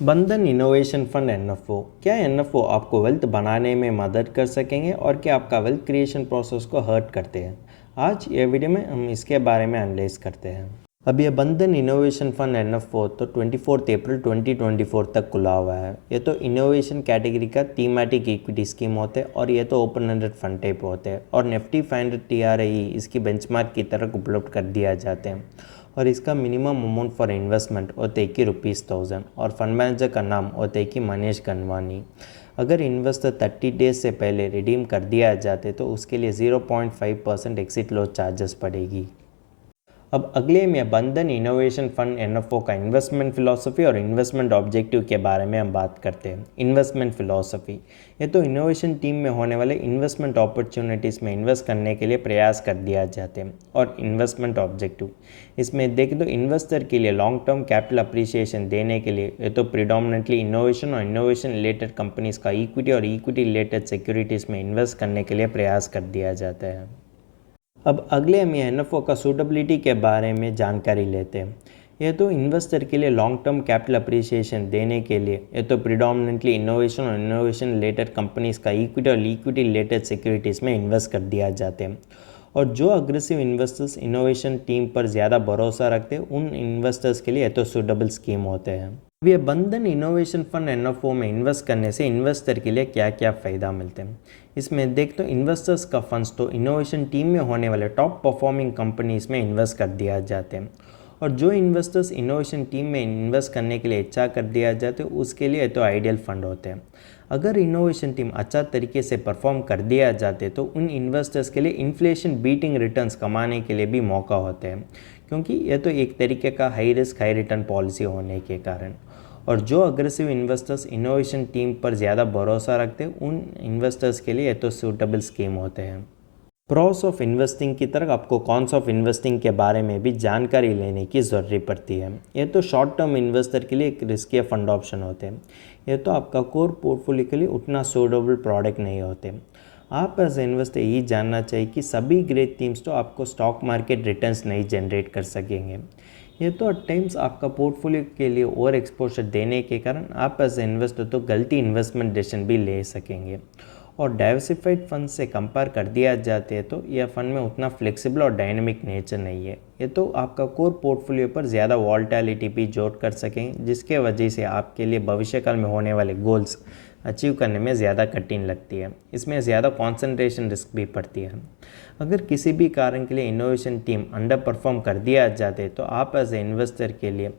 बंधन innovation fund NFO. क्या NFO आपको वेल्थ बनाने में मदद कर सकेंगे और क्या आपका वेल्थ क्रिएशन प्रोसेस को हर्ट करते हैं? आज ये वीडियो में हम इसके बारे में एनालाइज करते हैं। अब ये बंधन इनोवेशन फंड एनएफओ तो 24 अप्रैल 2024 तक खुला हुआ है। ये तो इनोवेशन कैटेगरी का थीमेटिक इक्विटी स्कीम होते हैं और ये तो ओपन एंडेड फंड टाइप होते हैं और निफ्टी 500 TRAE इसकी बेंचमार्क की तरह उपलब्ध कर दिया जाते हैं और इसका मिनिमम अमाउंट फॉर इन्वेस्टमेंट होते कि ₹1000 और फंड मैनेजर का नाम होते कि मनीष गंगवानी। अगर इन्वेस्टर 30 डेज से पहले रिडीम कर दिया जाते तो उसके लिए 0.5% एक्सिट लॉस चार्जेस पड़ेगी। अब अगले में बंधन इनोवेशन फंड एनएफओ का इन्वेस्टमेंट फिलॉसफी और इन्वेस्टमेंट ऑब्जेक्टिव के बारे में हम बात करते हैं। इन्वेस्टमेंट फिलॉसफी ये तो इनोवेशन टीम में होने वाले इन्वेस्टमेंट अपॉर्चुनिटीज़ में इन्वेस्ट करने के लिए प्रयास कर दिया जाते हैं। और इन्वेस्टमेंट ऑब्जेक्टिव इसमें देखें तो इन्वेस्टर के लिए लॉन्ग टर्म कैपिटल अप्रिसिएशन देने के लिए ये तो प्रिडोमिनेटली इनोवेशन और इनोवेशन रिलेटेड कंपनीज का इक्विटी और इक्विटी रिलेटेड सिक्योरिटीज़ में इन्वेस्ट करने के लिए प्रयास कर दिया जाता है। अब अगले हम एनएफओ का सूटेबिलिटी के बारे में जानकारी लेते हैं। ये तो इन्वेस्टर के लिए लॉन्ग टर्म कैपिटल अप्रिसिएशन देने के लिए ये तो प्रिडोमिनेटली इनोवेशन और इनोवेशन रिलेटेड कंपनीज का इक्विटी और इक्विटी रिलेटेड सिक्योरिटीज़ में इन्वेस्ट कर दिया जाते हैं। और जो अग्रेसिव इन्वेस्टर्स इनोवेशन टीम पर ज़्यादा भरोसा रखते हैं उन इन्वेस्टर्स के लिए ये तो सूटेबल स्कीम होते हैं। अब ये बंधन इनोवेशन फंड एनएफओ में इन्वेस्ट करने से इन्वेस्टर के लिए क्या क्या फ़ायदा मिलते हैं इसमें देख तो इन्वेस्टर्स का फंड्स तो इनोवेशन टीम में होने वाले टॉप परफॉर्मिंग कंपनीज में इन्वेस्ट कर दिया जाते हैं और जो इन्वेस्टर्स इनोवेशन टीम में इन्वेस्ट करने के लिए इच्छा कर दिया जाते हैं उसके लिए तो आइडियल फंड होते हैं। अगर इनोवेशन टीम अच्छा तरीके से परफॉर्म कर दिया जाते तो उन इन्वेस्टर्स के लिए इन्फ्लेशन बीटिंग रिटर्न्स कमाने के लिए भी मौका होते हैं क्योंकि यह तो एक तरीके का high risk high return policy होने के कारण। और जो अग्रेसिव इन्वेस्टर्स इनोवेशन टीम पर ज़्यादा भरोसा रखते हैं उन इन्वेस्टर्स के लिए ये तो सूटेबल स्कीम होते हैं। प्रॉस ऑफ इन्वेस्टिंग की तरह आपको कॉन्स ऑफ इन्वेस्टिंग के बारे में भी जानकारी लेने की ज़रूरत पड़ती है। ये तो शॉर्ट टर्म इन्वेस्टर के लिए एक रिस्की फंड ऑप्शन होते हैं। ये तो आपका कोर पोर्टफोलियो के लिए उतना सूटेबल प्रोडक्ट नहीं होते। आप एज इन्वेस्टर यही जानना चाहिए कि सभी ग्रेट टीम्स तो आपको स्टॉक मार्केट रिटर्न्स नहीं जनरेट कर सकेंगे। ये तो एट टाइम्स आपका पोर्टफोलियो के लिए ओवर एक्सपोजर देने के कारण आप एज इन्वेस्टर तो गलती इन्वेस्टमेंट डिसीजन भी ले सकेंगे। और डाइवर्सिफाइड फंड से कंपेयर कर दिया जाते हैं तो यह फंड में उतना फ्लेक्सिबल और डायनेमिक नेचर नहीं है। ये तो आपका कोर पोर्टफोलियो पर ज़्यादा वॉल्टिलिटी भी जोड़ कर सकें जिसके वजह से आपके लिए भविष्यकाल में होने वाले गोल्स अचीव करने में ज़्यादा कठिन लगती है। इसमें ज़्यादा कॉन्सेंट्रेशन रिस्क भी पड़ती है। अगर किसी भी कारण के लिए इनोवेशन टीम अंडर परफॉर्म कर दिया जाते तो आप एज ए इन्वेस्टर के लिए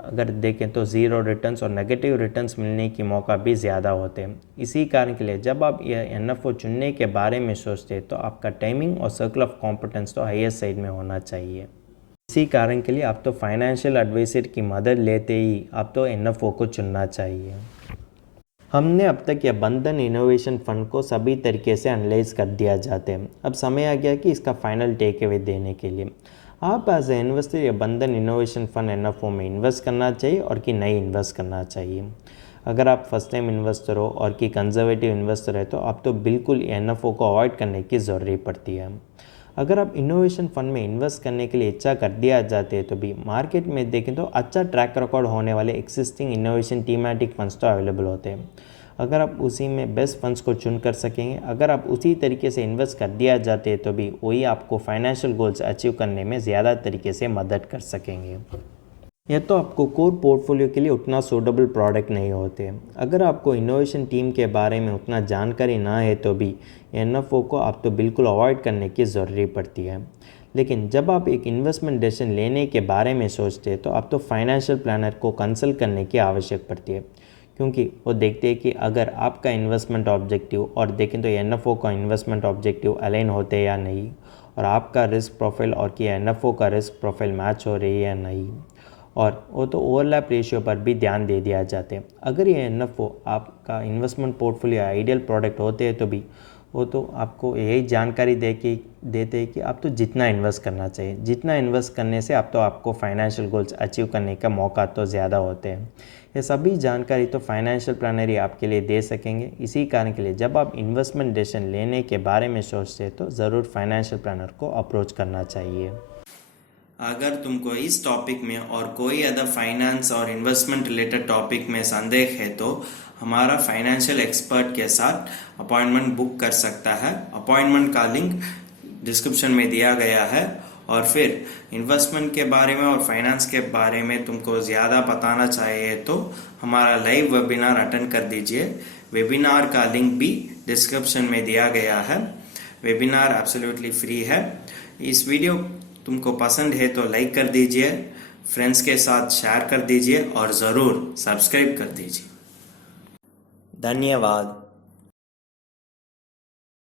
अगर देखें तो ज़ीरो रिटर्न्स और नेगेटिव रिटर्न्स मिलने की मौका भी ज़्यादा होते हैं। इसी कारण के लिए जब आप यह एनएफओ चुनने के बारे में सोचते हैं तो आपका टाइमिंग और सर्कल ऑफ कॉम्पिटेंस तो हाईएस्ट साइड में होना चाहिए। इसी कारण के लिए आप तो फाइनेंशियल एडवाइजर की मदद लेते ही आप तो एनएफओ को चुनना चाहिए। हमने अब तक यह बंधन इनोवेशन फंड को सभी तरीके से एनालाइज कर दिया जाते हैं। अब समय आ गया कि इसका फाइनल टेक अवे देने के लिए आप एज ए इन्वेस्टर या बंधन इनोवेशन फंड एनएफओ में इन्वेस्ट करना चाहिए और कि नहीं इन्वेस्ट करना चाहिए। अगर आप फर्स्ट टाइम इन्वेस्टर हो और कि कंजर्वेटिव इन्वेस्टर है तो आप तो बिल्कुल एनएफओ को अवॉइड करने की ज़रूरत पड़ती है। अगर आप इनोवेशन फंड में इन्वेस्ट करने के लिए इच्छा कर दिया जाते हैं तो भी मार्केट में देखें तो अच्छा ट्रैक रिकॉर्ड होने वाले एक्सिस्टिंग इनोवेशन थीमेटिक फंड्स तो अवेलेबल होते हैं। अगर आप उसी में बेस्ट फंड्स को चुन कर सकेंगे अगर आप उसी तरीके से इन्वेस्ट कर दिया जाते हैं तो भी वही आपको फाइनेंशियल गोल्स अचीव करने में ज़्यादा तरीके से मदद कर सकेंगे। यह तो आपको कोर पोर्टफोलियो के लिए उतना सूटेबल प्रोडक्ट नहीं होते। अगर आपको इनोवेशन टीम के बारे में उतना जानकारी ना है तो भी एनएफओ को आप तो बिल्कुल अवॉइड करने की ज़रूरत पड़ती है। लेकिन जब आप एक इन्वेस्टमेंट डिसीजन लेने के बारे में सोचते हैं तो आप तो फाइनेंशियल प्लानर को कंसल्ट करने की आवश्यक पड़ती है क्योंकि वो देखते हैं कि अगर आपका इन्वेस्टमेंट ऑब्जेक्टिव और देखें तो एनएफओ का इन्वेस्टमेंट ऑब्जेक्टिव अलाइन होते हैं या नहीं और आपका रिस्क प्रोफाइल और कि एनएफओ का रिस्क प्रोफाइल मैच हो रही है या नहीं और वो तो ओवरलैप रेशियो पर भी ध्यान दे दिया जाते हैं। अगर ये एनएफओ आपका इन्वेस्टमेंट पोर्टफोलियो आइडियल प्रोडक्ट होते हैं तो भी वो तो आपको यही जानकारी देते हैं कि आप तो जितना इन्वेस्ट करना चाहिए, जितना इन्वेस्ट करने से आप तो आपको फाइनेंशियल गोल्स अचीव करने का मौका तो ज़्यादा होते हैं। ये सभी जानकारी तो फाइनेंशियल प्लानर ही आपके लिए दे सकेंगे। इसी कारण के लिए जब आप इन्वेस्टमेंट डिसीजन लेने के बारे में सोचते हैं तो ज़रूर फाइनेंशियल प्लानर को अप्रोच करना चाहिए। अगर तुमको इस टॉपिक में और कोई अदर फाइनेंस और इन्वेस्टमेंट रिलेटेड टॉपिक में संदेह है तो हमारा फाइनेंशियल एक्सपर्ट के साथ अपॉइंटमेंट बुक कर सकता है। अपॉइंटमेंट का लिंक डिस्क्रिप्शन में दिया गया है। और फिर इन्वेस्टमेंट के बारे में और फाइनेंस के बारे में तुमको ज़्यादा बताना चाहिए तो हमारा लाइव वेबिनार अटेंड कर दीजिए। वेबिनार का लिंक भी डिस्क्रिप्शन में दिया गया है। वेबिनार एब्सोल्युटली फ्री है। इस वीडियो तुमको पसंद है तो लाइक कर दीजिए, फ्रेंड्स के साथ शेयर कर दीजिए और ज़रूर सब्सक्राइब कर दीजिए। धन्यवाद।